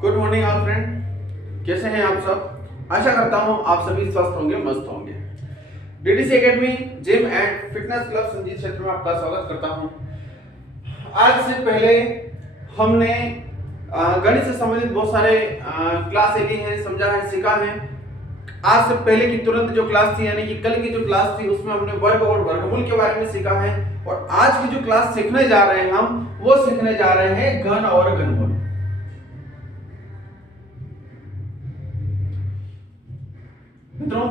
Good morning all friend, कैसे हैं आप सब। आशा करता हूं आप सभी स्वस्थ होंगे, मस्त होंगे। DDC academy gym and fitness club Sanjeet क्षेत्र में आपका स्वागत करता हूं। आज से पहले हमने गणित से संबंधित बहुत सारे क्लास ली हैं, समझा है, सीखा है। आज से पहले की तुरंत जो क्लास थी, यानी कि कल की जो क्लास थी, उसमें हमने वर्ग और वर्गमूल के बारे में सीखा है। और आज की जो क्लास सीखने जा रहे हैं हम, वो सीखने जा रहे हैं घन और घनमूल। मित्रों,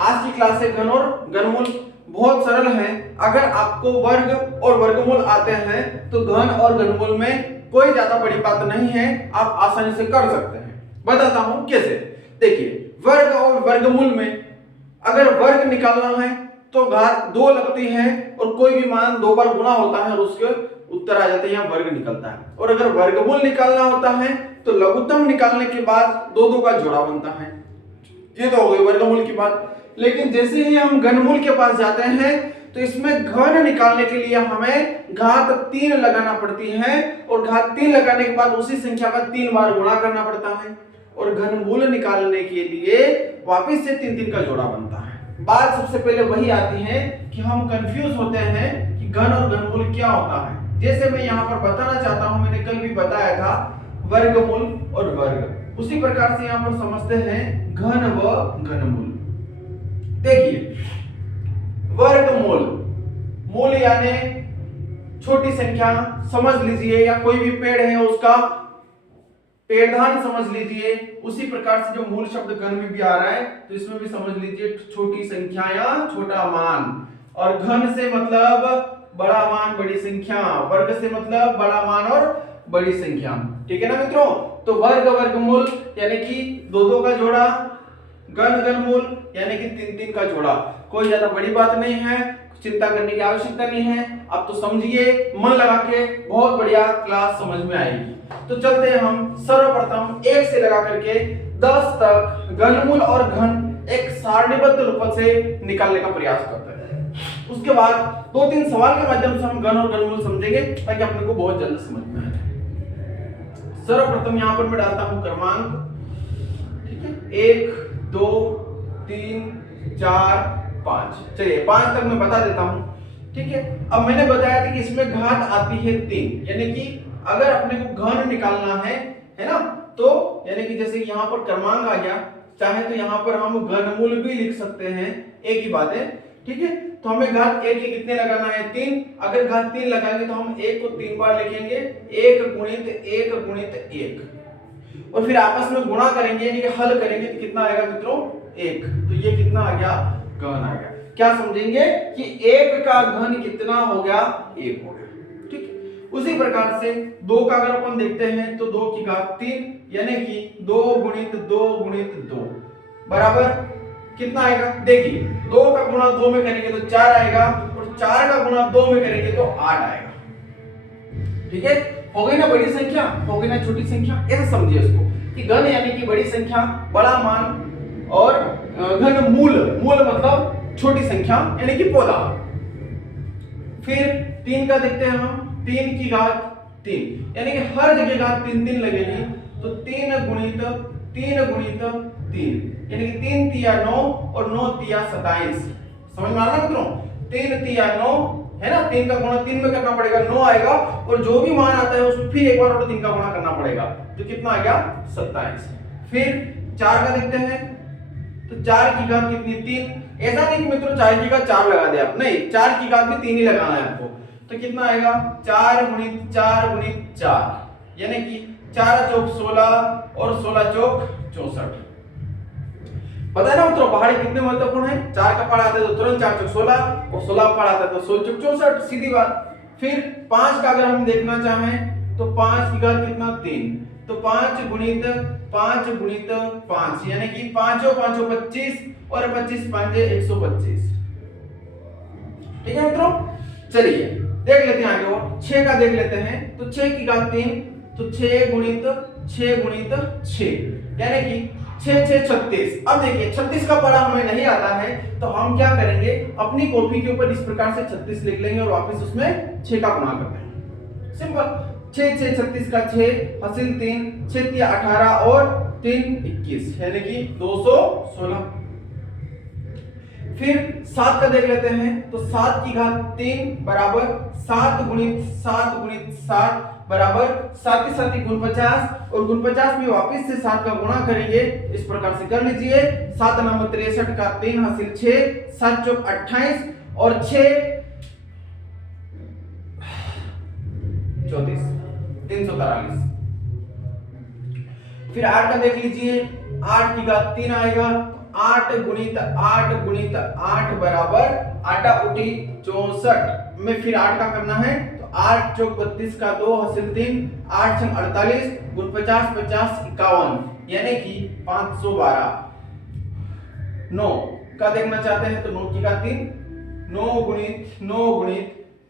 आज की क्लास है घन और घनमूल। बहुत सरल है। अगर आपको वर्ग और वर्गमूल आते हैं तो घन और घनमूल में कोई ज्यादा बड़ी बात नहीं है, आप आसानी से कर सकते हैं। बताता हूं कैसे। देखिए, वर्ग और वर्गमूल में अगर वर्ग निकालना है तो घात 2 लगती है और कोई भी मान 2 बार गुणा होता है और उसके उत्तर आ जाते हैं, यहाँ वर्ग निकलता है। और अगर वर्गमूल निकालना होता है तो लघुत्तम निकालने के बाद 2 का जोड़ा बनता है। ये तो हो गई वर्गमूल की बात। लेकिन जैसे ही हम घनमूल के पास जाते हैं तो इसमें घन निकालने के लिए हमें घात 3 लगाना पड़ती है और घात 3 लगाने के बाद उसी संख्या का 3 बार गुणा करना पड़ता है। और घनमूल निकालने के लिए वापस से 3 का जोड़ा बनता है। बात सबसे पहले वही आती है कि हम कंफ्यूज होते हैं कि घन और घनमूल क्या होता है। जैसे मैं यहाँ पर बताना चाहता हूं, मैंने कल भी बताया था, वर्गमूल और वर्ग। उसी प्रकार से यहाँ पर समझते हैं घन व घनमूल। देखिए, वर्गमूल, मूल यानी छोटी संख्या समझ लीजिए, या कोई भी पेड़ है उसका पेड़धान समझ लीजिए। उसी प्रकार से जो मूल शब्द घन में भी आ रहा है तो इसमें भी समझ लीजिए छोटी संख्या या छोटा मान। और घन से मतलब बड़ा मान, बड़ी संख्या। वर्ग से मतलब बड़ा मान और बड़ी संख्या। ठीक है ना मित्रों। तो वर्ग वर्गमूल यानी कि 2 का जोड़ा, घन घनमूल यानी कि 3 का जोड़ा। कोई ज्यादा बड़ी बात नहीं है, चिंता करने की आवश्यकता नहीं है। अब तो समझिए, मन लगा के, बहुत बढ़िया क्लास समझ में आएगी। तो चलते हैं हम सर्वप्रथम 1 से लगा करके 10 तक घनमूल और घन एक सारणीबद्ध रूप से निकालने का प्रयास करते हैं। उसके बाद 2-3 सवाल के माध्यम से हम घन और घनमूल समझेंगे ताकि अपने को बहुत जल्द समझ में आ जाए। सर्वप्रथम यहाँ पर मैं डालता हूं क्रमांक। ठीक है, 1 2 3 4 5। चलिए 5 तक मैं बता देता हूं। ठीक है, अब मैंने बताया था कि इसमें घात आती है 3, यानी कि अगर अपने को घन निकालना है ना, तो यानी कि जैसे यहाँ पर क्रमांक आ गया, चाहे तो यहाँ पर हम घनमूल भी लिख सकते हैं, एक ही बात है। ठीक है, तो हमें घात 1 के कितने लगाना है? 3। अगर घात 3 लगाएंगे तो हम 1 को 3 बार लिखेंगे, 1 गुणित 1 गुणित 1, और फिर आपस में गुणा करेंगे, यानी कि हल करेंगे तो कितना आएगा मित्रों? 1। तो ये कितना आ गया? घन आ गया। क्या समझेंगे कि 1 का घन कितना हो गया? 1 हो गया। ठीक है, उसी प्रकार से 2 का अगर अपन देखते हैं तो 2 की घात 3, यानी कि 2 गुणित 2 गुणित 2 बराबर कितना आएगा? देखिए, 2 का गुणा 2 में करेंगे तो 4 आएगा, और 4 का गुणा 2 में करेंगे तो 8 आएगा। ठीक है, हो गई ना बड़ी संख्या, हो गई ना छोटी संख्या। ऐसे समझिए इसको कि घन यानी कि बड़ी संख्या, बड़ा मान, और घन मूल, मूल मतलब छोटी संख्या यानी कि पौधा। फिर 3 का देखते हैं हम, 3 की घात 3, यानी कि हर जगह घात 3 लगेगी, तो 3 गुणित 3, यानी कि 3 तिया 9 और 9 तिया 27। समझ में आ रहा है मित्रों? 3 तिया 9 है ना, 3 का गुणा 3 में करना पड़ेगा, 9 आएगा, और जो भी मान आता है उसमें फिर एक बार और 3 का गुणा करना पड़ेगा, तो कितना आ गया? 27। फिर 4 का देखते हैं, तो 4 की घात कितनी? 3। ऐसा नहीं कि मित्रों 4 की घात 4 लगा दे आप, नहीं, 4 की घात भी 3 ही लगाना है आपको। तो कितना आएगा? 4 गुणित 4 गुणित 4, यानी कि 4 चौक 16 और 16 चौक 64। पता है ना मित्रों, पहाड़ी कितने महत्वपूर्ण है? 4 का पहाड़ आता है तो तुरंत 4 चौक 16, और 16 पहाड़ आता है तो 16 चौक 64, सीधी बात। फिर 5 का अगर हम देखना चाहें तो 5 की घात कितना? 3, तो 5 गुणित 5 गुणित 5, यानी कि 5 5 25, और 25 5 125। ठीक है मित्रों, चलिए देख लेते हैं आगे और 6 का देख लेते हैं। तो 6 की घात 3, तो 6 गुणित 6, यानी कि 6 6 36। अब देखिए 36 का पढ़ा हमें नहीं आता है, तो हम क्या करेंगे, अपनी कॉपी के ऊपर इस प्रकार से 36 लिख लेंगे और वापस उसमें 6 का गुणा कर देंगे। सिंपल। 6 6 36 का 6 हासिल 3, 6 3 18 और 3 21 यानी कि 216। फिर 7 का देख लेते हैं तो 7 की घात 3 बराबर 7 गुणित 7 गुणित 7 बराबर 7 की 7 गुण 50 और गुण 50 में वापस से 7 का गुणा करेंगे। इस प्रकार से कर लीजिए 7 9 63 का 3 हासिल 6, 7 चौक 28 और 6 34 343। फिर 8 का देख लीजिए 8 की घात 3 आएगा 8 गुणित 8 बराबर 8 उठी 64 में फिर 8 का करना है तो 8 चौक 32 का 2 हासिल 3, 8 छंग 48 गुण 50 50 51 यानी कि 512। 9 का देखना चाहते हैं तो 9 की घात 3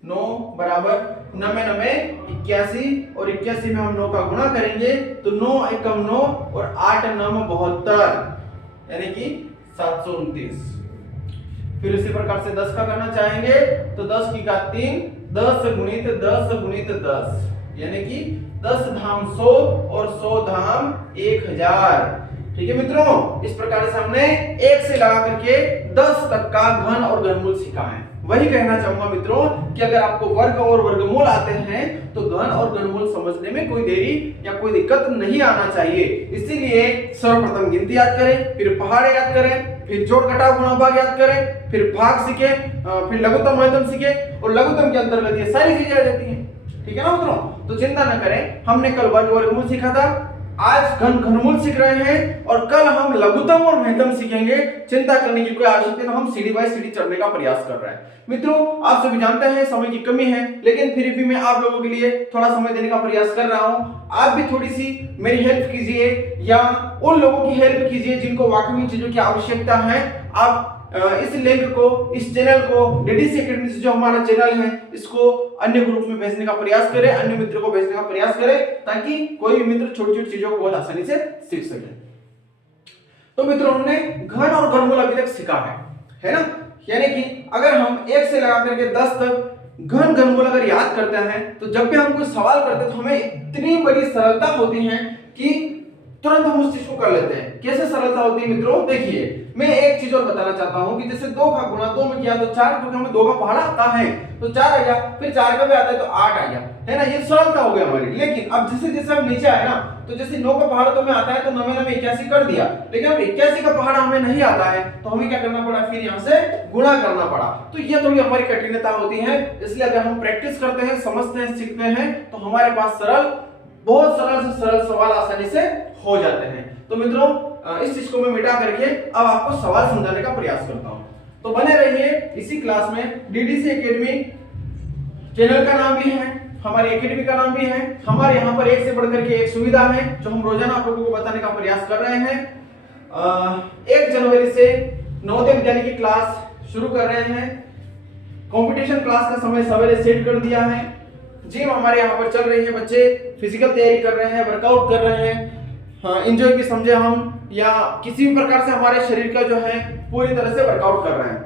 9 बराबर 9 9 81 और 81 में हम 9 का गुणा करेंगे तो 9 एकम 9 और 8 9 72 यानी कि 729। फिर इसी प्रकार से 10 का करना चाहेंगे तो 10 की घात 3 10 गुणित 10 यानी कि 10 धाम 100 और 100 धाम 1000। ठीक है मित्रों, इस प्रकार से हमने 1 से लगा करके 10 तक का घन और घनमूल सीखा है। वही कहना चाहूंगा मित्रों कि अगर आपको वर्ग और वर्गमूल आते हैं तो घन और घनमूल समझने में कोई देरी या कोई दिक्कत नहीं आना चाहिए। इसीलिए सर्वप्रथम गिनती याद करें, फिर पहाड़े याद करें, फिर जोड़ घटाव गुणा भाग याद करें, फिर भाग सीखे, फिर लघुत्तम महत्तम सीखे और लघुत्तम के अंतर्गत ये सारी चीजें आ जाती हैं। ठीक है ना मित्रों, तो चिंता न करें, हमने कल वर्ग वर्गमूल सीखा था, आज घन घनमूल सीख रहे हैं और कल हम लघुत्तम और महत्तम सीखेंगे। चिंता करने की कोई आवश्यकता नहीं, हम सीढ़ी बाय सीढ़ी चढ़ने का प्रयास कर रहे हैं। मित्रों, आप सभी जानते हैं समय की कमी है, लेकिन फिर भी मैं आप लोगों के लिए थोड़ा समय देने का प्रयास कर रहा हूं। आप भी थोड़ी सी मेरी हेल्प कीजिए या उन लोगों की हेल्प कीजिए जिनको वाकई में चीजों की आवश्यकता है। आप इस लिंक को, इस चैनल को, डीडीसी एकेडमी से जो हमारा चैनल है, इसको अन्य ग्रुप में भेजने का प्रयास करें, अन्य मित्रों को भेजने का प्रयास करें, ताकि कोई भी मित्र छोटी छोटी चीजों को बहुत आसानी से सीख सके। तो मित्रों, हमने घन और घनमूल अभी तक सीखा है ना? यानी कि अगर हम 1 से लगा करके 10 तक घन घनमूल अगर याद करते हैं तो जब भी हम कोई सवाल करते हैं तो हमें इतनी बड़ी सरलता होती है कि तुरंत हम उस चीज को कर लेते हैं। कैसे सरलता होती है मित्रों, देखिए मैं एक चीज और बताना चाहता हूं कि जैसे 2 का गुणा 2 में किया तो 4, क्योंकि हमें 2 का पहाड़ा आता है तो 4 आ गया, फिर 4 का भी आता है तो 8 आ गया, है ना? ये सरलता हो गई हमारी। लेकिन अब जैसे जैसे हम नीचे आए ना, तो जैसे 9 का पहाड़ा तो हमें आता है तो 9 में 81 कर दिया, लेकिन अब 81 का पहाड़ा हमें नहीं आता है तो हमें क्या करना पड़ा, फिर यहाँ से गुणा करना पड़ा। तो ये थोड़ी हमारी कठिनता होती है, इसलिए अगर हम प्रैक्टिस करते हैं, समझते हैं, सीखते हैं तो हमारे पास बहुत सरल से सरल सवाल आसानी से हो जाते हैं। तो मित्रों, इस चीज को मैं मिटा करके अब आपको सवाल समझाने का प्रयास करता हूं, तो बने रहिए इसी क्लास में। डीडीसी एकेडमी चैनल का नाम भी है, हमारी एकेडमी का नाम भी है। हमारे यहाँ पर एक से बढ़कर के एक सुविधा है जो हम रोजाना आप लोगों को बताने का प्रयास कर रहे हैं। 1 जनवरी से नवोदय विद्यालय की क्लास शुरू कर रहे हैं। कंपटीशन क्लास का समय सवेरे सेट कर दिया है। जिम हमारे यहाँ पर चल रही है, बच्चे फिजिकल तैयारी कर रहे हैं, वर्कआउट कर रहे हैं, हाँ एंजॉय भी समझे हम, या किसी भी प्रकार से हमारे शरीर का जो है पूरी तरह से वर्कआउट कर रहे हैं।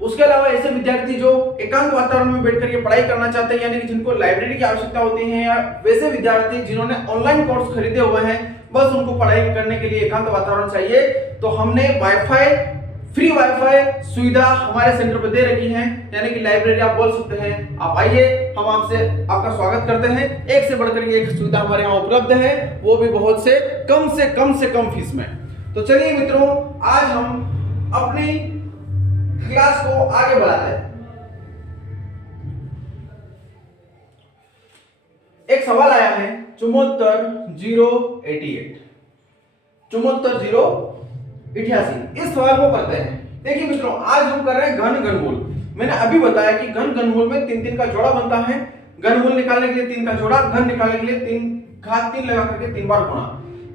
उसके अलावा ऐसे विद्यार्थी जो एकांत वातावरण में बैठकर के पढ़ाई करना चाहते हैं, यानी कि जिनको लाइब्रेरी की आवश्यकता होती है, या वैसे विद्यार्थी जिन्होंने ऑनलाइन कोर्स खरीदे हुए हैं, बस उनको पढ़ाई करने के लिए एकांत वातावरण चाहिए, तो हमने फ्री वाईफाई सुविधा हमारे सेंटर पर दे रखी है, यानी कि लाइब्रेरी आप बोल सकते हैं। आप आइए, हम आपका स्वागत करते हैं। एक से बढ़कर के एक सुविधा हमारे यहाँ उपलब्ध है, वो भी बहुत से कम फीस में। तो चलिए मित्रों, आज हम अपनी क्लास को आगे बढ़ाते हैं। एक सवाल आया है 74,088 इस सवाल को करते हैं। देखिए मित्रों, आज हम कर रहे हैं घन घनमूल। मैंने अभी बताया कि घन घनमूल में 3 का जोड़ा बनता है। घनमूल निकालने के लिए 3 का जोड़ा, घन निकालने के लिए 3 लगा करके 3 बार गुणा।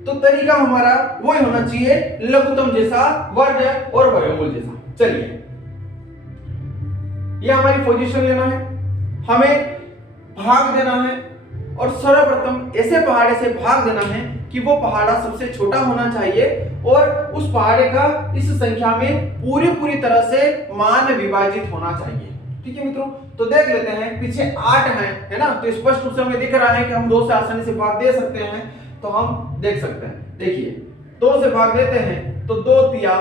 तो तरीका हमारा वही होना चाहिए, लघुत्तम जैसा, वर्ग और वर्गमूल जैसा। चलिए, ये हमारी पोजीशन लेना है, हमें भाग देना है और सर्वप्रथम ऐसे पहाड़े से भाग देना है कि वो पहाड़ा सबसे छोटा होना चाहिए और उस पहाड़े का इस संख्या में पूरी तरह से मान विभाजित होना चाहिए। ठीक है मित्रों, तो देख लेते हैं पीछे 8 है ना, तो स्पष्ट रूप से हमें दिख रहा है कि हम 2 से आसानी से भाग दे सकते हैं, तो हम देख सकते हैं। देखिए 2 से भाग देते हैं तो 2 तिया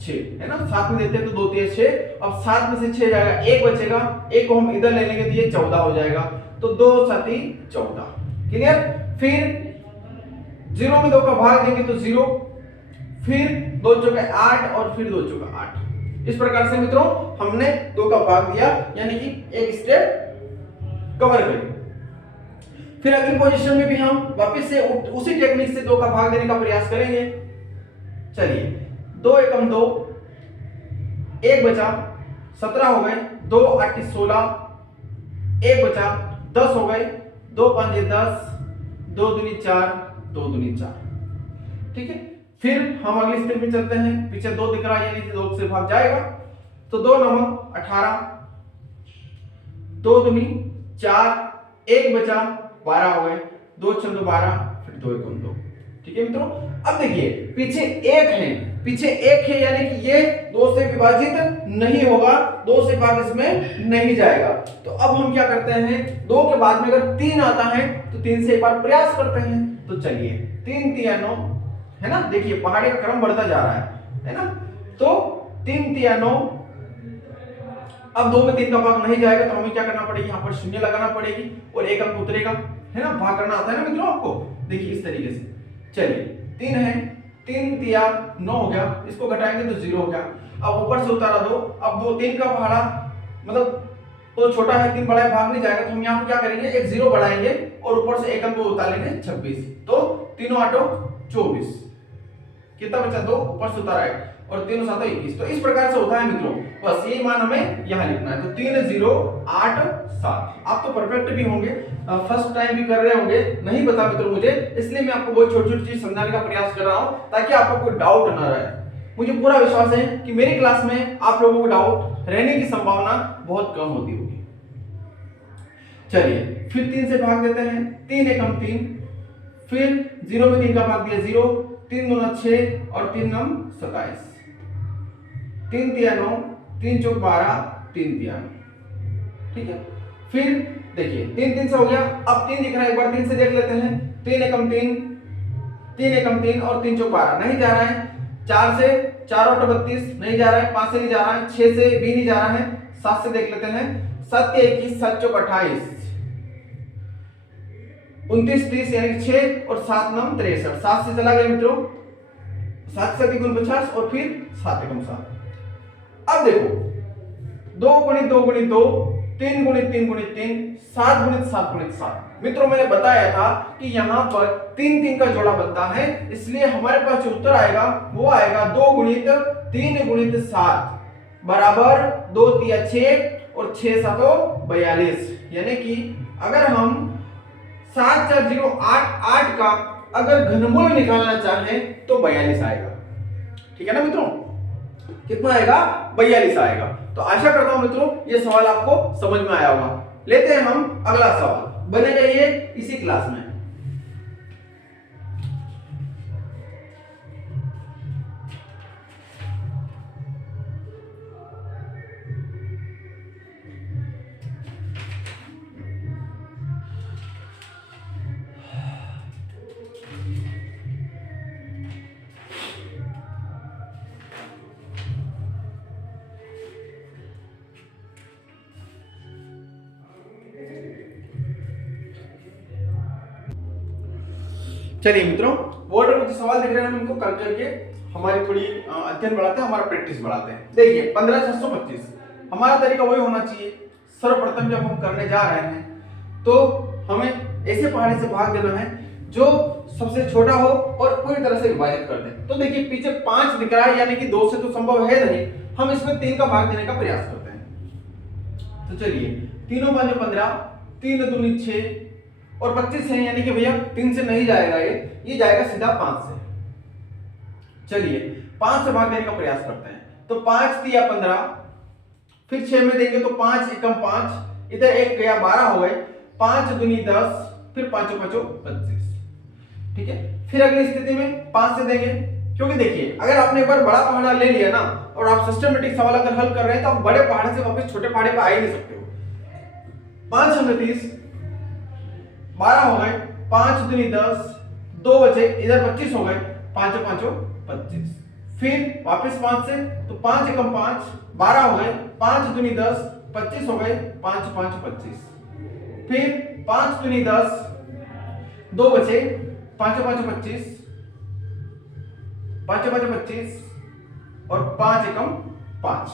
6 है ना, 7 में देते हैं तो 2 तिया 6। अब 7 में से 6 जाएगा, 1 बचेगा, 1 को हम इधर ले लेंगे तो ये 14 हो जाएगा, तो 2 7 14। क्लियर। फिर 0 में 2 का भाग देंगे तो 0, फिर 2 चौके 8 और फिर 2 चौके 8। इस प्रकार से मित्रों हमने 2 का भाग दिया, यानी कि एक स्टेप कवर करी। फिर अगली पोजीशन में भी हम वापस से उसी टेक्निक से 2 का भाग देने का प्रयास करेंगे। चलिए 2 एकम 2, 1 बचा 17 हो गए, 2 8 16, 1 बचा 10 हो गए, 2 5 10, 2 दूनी 4, 2 दूनी 4। ठीक है, फिर हम अगली स्टेप में चलते हैं। पीछे 2 दिख रहा है, यानी कि 2 से भाग जाएगा, तो 2 9 18, 2 दूनी 4, 1 बचा 12 हो गए, 2 6 12, फिर 2 1 2। ठीक है मित्रों, अब देखिए पीछे 1 है, पीछे 1 है, यानी कि ये 2 से विभाजित नहीं होगा, 2 से भाग इसमें नहीं जाएगा। तो अब हम क्या करते हैं, 2 के बाद में अगर 3 आता है तो 3 से एक बार प्रयास करते हैं। तो चलिए 3 तिया 9 है ना, देखिए पहाड़ी का क्रम बढ़ता जा रहा है ना, तो 3 तिया 9। अब 2 में 3 का भाग नहीं जाएगा, तो हमें क्या करना पड़ेगी, यहाँ पर शून्य लगाना पड़ेगी और 1 अंक उतरेगा, है ना, भाग करना आता है ना मित्रों आपको। देखिए इस तरीके से, चलिए 3 है, 3 तिया 9 हो गया, इसको घटाएंगे तो 0 हो गया। अब ऊपर से उतारा 2, अब 2 3 का भाड़ा मतलब तो छोटा है, 3 बड़ा है, भाग नहीं जाएगा, तो हम यहाँ पर क्या करेंगे, एक 0 बढ़ाएंगे और ऊपर से 1 अंक उतार लेंगे 26, तो 3 8 24, कितना बचा 2, ऊपर से उतारा 1 और 3 7 21। तो इस प्रकार से होता है मित्रों, बस ये मान हमें यहाँ लिखना है। तो 3 0 8 7। आप तो परफेक्ट भी होंगे, फर्स्ट टाइम भी कर रहे होंगे, नहीं पता मित्रों मुझे, इसलिए मैं आपको बहुत छोटी छोटी चीज समझाने का प्रयास कर रहा हूँ ताकि आपको कोई डाउट ना रहे। मुझे पूरा विश्वास है कि मेरी क्लास में आप लोगों को डाउट रहने की संभावना बहुत कम होती होगी। चलिए फिर 3 से भाग देते हैं, 3 एकम 3, फिर 0 में 3 का भाग दिया 0, 3 दूना 6 और 3 नम 27, 3 तिया 9, 3 चौक 12, 3 तिया 9। ठीक है, फिर देखिए 3 3 से हो गया, अब 3 दिख रहा है, एक बार 3 से देख लेते हैं। 3 एकम 3, 3 एकम 3 और 3 चौक 12 नहीं जा रहा है, 4 से 4 8 32 नहीं जा रहा है, 5 से नहीं जा रहा है, 6 से भी नहीं जा रहा है, 7 से देख लेते हैं, 7 21, 7 चौक 28, 29 30 यानी 6 और 7 9 63, 7 से चला गया मित्रों, 7 से 3 50 और फिर 7 एकम 7। अब देखो 2 गुणित 2 गुणित 2, 3 गुणित 3 गुणित 3, 7 गुणित 7 गुणित 7। मित्रों मैंने बताया था कि यहाँ पर 3 3 का जोड़ा बनता है, इसलिए हमारे पास जो उत्तर आएगा वो आएगा 2 गुणित 3 गुणित 7 बराबर 2 तिया 6 और 6 7 42। यानी कि अगर हम 7 4 0 8 8 का अगर घनमूल निकालना चाहें तो 42 आएगा। ठीक है ना मित्रों, कितना आएगा, 42 आएगा। तो आशा करता हूं मित्रों ये सवाल आपको समझ में आया होगा। लेते हैं हम अगला सवाल, बने रहिए इसी क्लास में। चलिए मित्रों, बोर्ड पर जो सवाल दिख रहे हैं हम इनको कर करके हमारी थोड़ी अध्ययन बढ़ाते हैं, हमारा प्रैक्टिस बढ़ाते हैं। देखिए 15 625 हमारा तरीका वही होना चाहिए। सर्वप्रथम जब हम करने जा रहे हैं तो हमें ऐसे पहाड़ी से भाग देना है जो सबसे छोटा हो और पूरी तरह से विभाजित कर दे। तो देखिए पीछे 5 दिख रहा है, यानी कि 2 से तो संभव है नहीं, हम इसमें 3 का भाग देने का प्रयास करते हैं। तो चलिए 3 5 15, 3 दूनी 6 और 25 है, यानी कि भैया 3 से नहीं जाएगा, ये जाएगा सीधा 5 से। चलिए 5 से भाग देने का प्रयास करते हैं। तो 5 तिया 15, फिर 6 में देंगे तो 5 एकम 5, इधर 1 गया 12 हो गए, 5 दूनी 10, फिर 5 5 25। ठीक है, फिर अगली स्थिति में 5 से देंगे क्योंकि देखिए अगर आपने एक बार बड़ा पहाड़ा ले लिया ना और आप सिस्टमेटिक सवाल अगर हल कर रहे हैं तो आप बड़े पहाड़े से वापस छोटे पहाड़े पे आ ही नहीं सकते हो। 5 हमने 30, 12 हो गए, 5 दूनी 10, 2 बचे, इधर 25 हो गए, 5 5 25, फिर वापस 5 से तो 5 एकम 5, 12 हो गए, 5 दूनी 10, 25 हो गए, 5 5 25, फिर 5 दूनी 10, 2 बचे, 5 5 25, 5 5 25 और 5 एकम 5।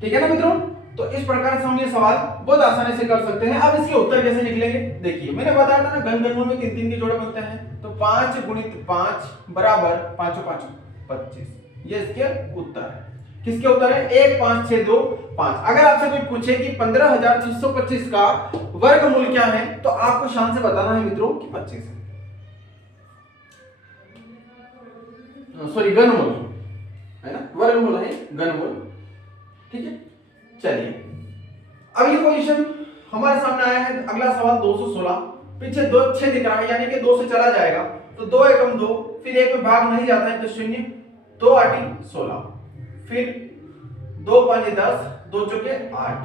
ठीक है ना मित्रों, तो इस प्रकार से हम ये सवाल बहुत आसानी से कर सकते हैं। अब इसके उत्तर कैसे निकलेंगे, देखिए मैंने बताया था ना घन घनमूल में 3 3 के जोड़े बनते हैं, तो 5 गुणित 5 बराबर 5 5 25, ये इसके उत्तर है। किसके उत्तर है, 1 5 6 2 5। अगर आपसे कोई पूछे कि 15,625 का वर्गमूल क्या है तो आपको शान से बताना है मित्रों कि 25 है, सॉरी घनमूल है ना, वर्गमूल है घनमूल। ठीक है, चलिए अगली पोजीशन हमारे सामने आया है। अगला सवाल 216, पीछे 2 6 दिख रहा है यानी कि 2 से चला जाएगा तो 2 एकम 2, फिर 1 में भाग नहीं जाता है तो 0, 2 8 16, फिर 2 5 10, 2 चौके 8,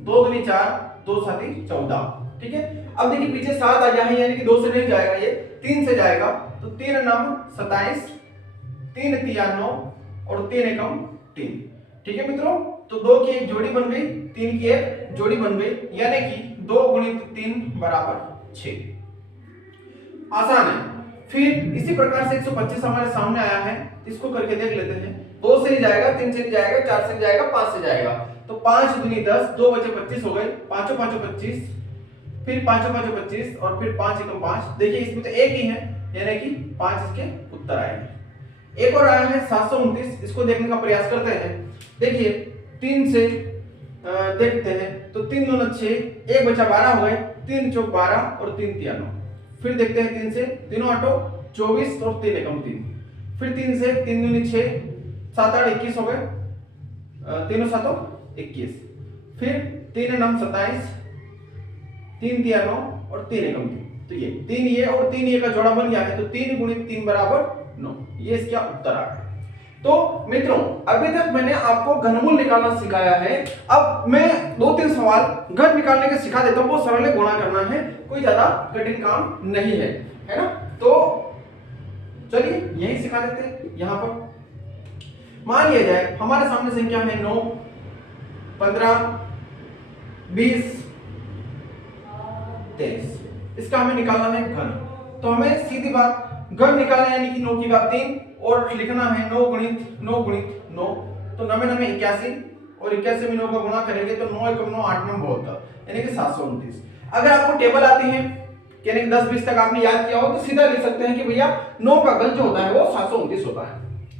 2 दूनी 4, 2 7 14। ठीक है, अब देखिए पीछे 7 आ गया है यानी कि 2 से नहीं जाएगा, ये 3 से जाएगा तो 3 9 27, 3 3 9 और 3 एकम 3। ठीक है मित्रों, तो 2 की एक जोड़ी बन गई, 3 की एक जोड़ी बन गई, यानी कि 2 गुणित 3 बराबर 6। आसान है। फिर इसी प्रकार से 125 हमारे सामने आया है, इसको करके देख लेते हैं। 2 से नहीं जाएगा, 3 से नहीं जाएगा, 4 से नहीं जाएगा, 5 से जाएगा, तो 5 दूनी 10, 2 बचे 25 हो गए, 5 5 25, फिर 5 5 25 और फिर 5 एकम 5। देखिए इसमें तो एक ही है यानी कि 5 इसके उत्तर आएंगे। एक और आया है 729, इसको देखने का प्रयास करते हैं। देखिए 3 से देखते हैं तो 3 2 6, 1 बचा 12 हो गए, 3 चौक 12 और 3 3 9। फिर देखते हैं 3 से, 3 8 24 और 3 एकम 3, फिर 3 से 3 दूनी 6, 7 8 21 हो गए, 3 7 21, फिर 3 9 27, 3 3 9 और 3 एकम 3। तो ये 3 ये और 3 ये का जोड़ा बन गया है, तो 3 गुणित 3 बराबर 9, ये इसका उत्तर आ गया। तो मित्रों अभी तक मैंने आपको घनमूल निकालना सिखाया है, अब मैं 2-3 सवाल घन निकालने के सिखा देता हूं, वो सरल है, गुणा करना है, कोई ज्यादा कठिन काम नहीं है, है ना। तो चलिए यही सिखा देते हैं। यहां पर मान लिया जाए हमारे सामने संख्या है 9 15 20 23, इसका हमें निकालना है घन। तो हमें सीधी बात घन निकालना है, यानी कि 9 की घात 3 और लिखना है 9 गुणित 9 गुणित 9, तो 9 9 81 और 81 में 9 का गुणा करेंगे तो 9 एकम 9 8 9 बहुत था, यानी कि 729। अगर आपको टेबल आती है यानी कि 10 20 तक आपने याद किया हो तो सीधा लिख सकते हैं कि भैया 9 का घन जो होता है वो 729 होता है।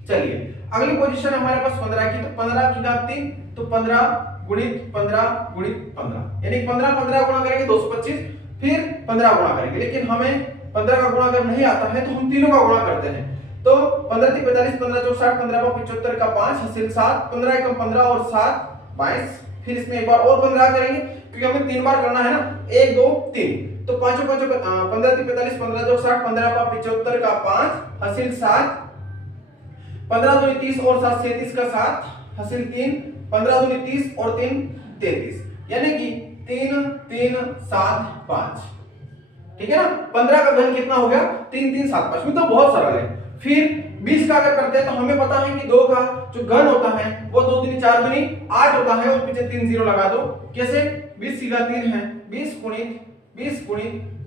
चलिए अगली पोजीशन हमारे पास 15 की, तो 15 की घात 3 तो 15 गुणित 15 गुणित 15, यानी 15 15 गुणा करेंगे 225, फिर 15 गुणा करेंगे, लेकिन हमें 15 का गुणा करना नहीं आता है तो हम तीनों का गुणा करते हैं। तो 15 3 45, 15 चौक 60, 15 75 का 5 हासिल 7, 15 एकम 15 और 7 22, फिर इसमें एक बार और 15 करेंगे क्योंकि हमें 3 बार करना है ना, 1 2 3, तो 5 5 15 3 45, 15 चौक 60, 15 75 का 5 हासिल 7, 15 दूनी 30 और 7 37 का 7 हासिल 3, 15 दूनी 30 और 3 33, यानी कि 3 3 7 5। ठीक है ना, 15 का घन कितना हो गया, 3 3 7 5 में, तो बहुत सरल है। फिर 20 का अगर करते हैं तो हमें पता है कि 2 का जो घन होता है वो 2 दूनी 4 दूनी 8 होता है, और पीछे 3 0 लगा दो। कैसे, 20 की घात 3 है, 20 गुणित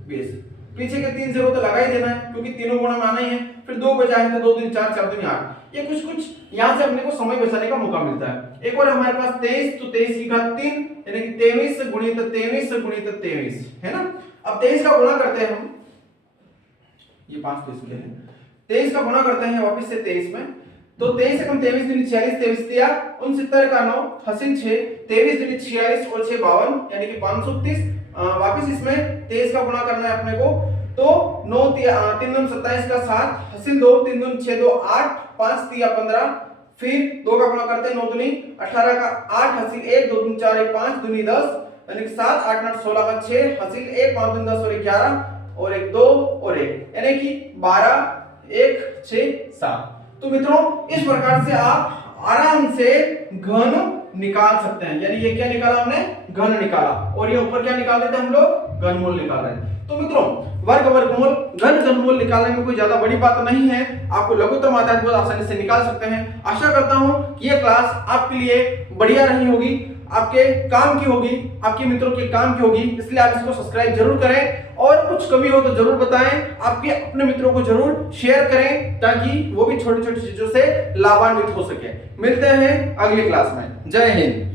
20, पीछे के 3 0 तो लगा ही देना है क्योंकि तीनों गुणा में आना ही है। फिर 2 बचा है तो 2 दूनी 4, 4 दूनी 8, ये कुछ यहां से अपने को समय बचाने का मौका मिलता है। एक और हमारे पास 23, तो 23 की घात 3 यानी कि 23 गुणित 23 है ना। अब 23 का गुणा करते हैं हम, ये 5 तो इसके हैं, 23 का गुणा करते हैं वापस से 23 में, तो 23 एकम 23 दूनी 46, 23 दिया 69 का 9 हासिल 6, 23 दूनी 46 और 6 52, यानी कि 530। वापस इसमें 23 का गुणा करना है अपने को, तो 9 3 दूनी 27 का 7 हासिल 2, 3 दूनी 6 2 8, 5 3 15, फिर 2 का गुणा करते हैं 9 दूनी 18 का 8 हासिल 1, 2 दूनी 4 1 5 दूनी 10, यानी कि 7 8 9 16 का 6 हासिल 1, 5 दूनी 10 और 11 और 1 2 और 1, यानी कि 12 1 6 7। तो मित्रों इस प्रकार से आप आराम से घन निकाल सकते हैं। यानी ये क्या निकाला हमने, घन निकाला, और ये ऊपर क्या निकाल रहे थे हम लोग, घनमूल निकाल रहे हैं। तो मित्रों वर्ग वर्गमूल घन घनमूल निकालने में कोई ज्यादा बड़ी बात नहीं है, आपको लघुत्तम आता है तो आसानी से निकाल सकते हैं। आशा करता हूं कि ये क्लास आपके लिए बढ़िया रही होगी, आपके काम की होगी, आपके मित्रों के काम की होगी, इसलिए आप इसको सब्सक्राइब जरूर करें और कुछ कमी हो तो जरूर बताएं, आपके अपने मित्रों को जरूर शेयर करें ताकि वो भी छोटी छोटी चीजों से लाभान्वित हो सके। मिलते हैं अगली क्लास में। जय हिंद।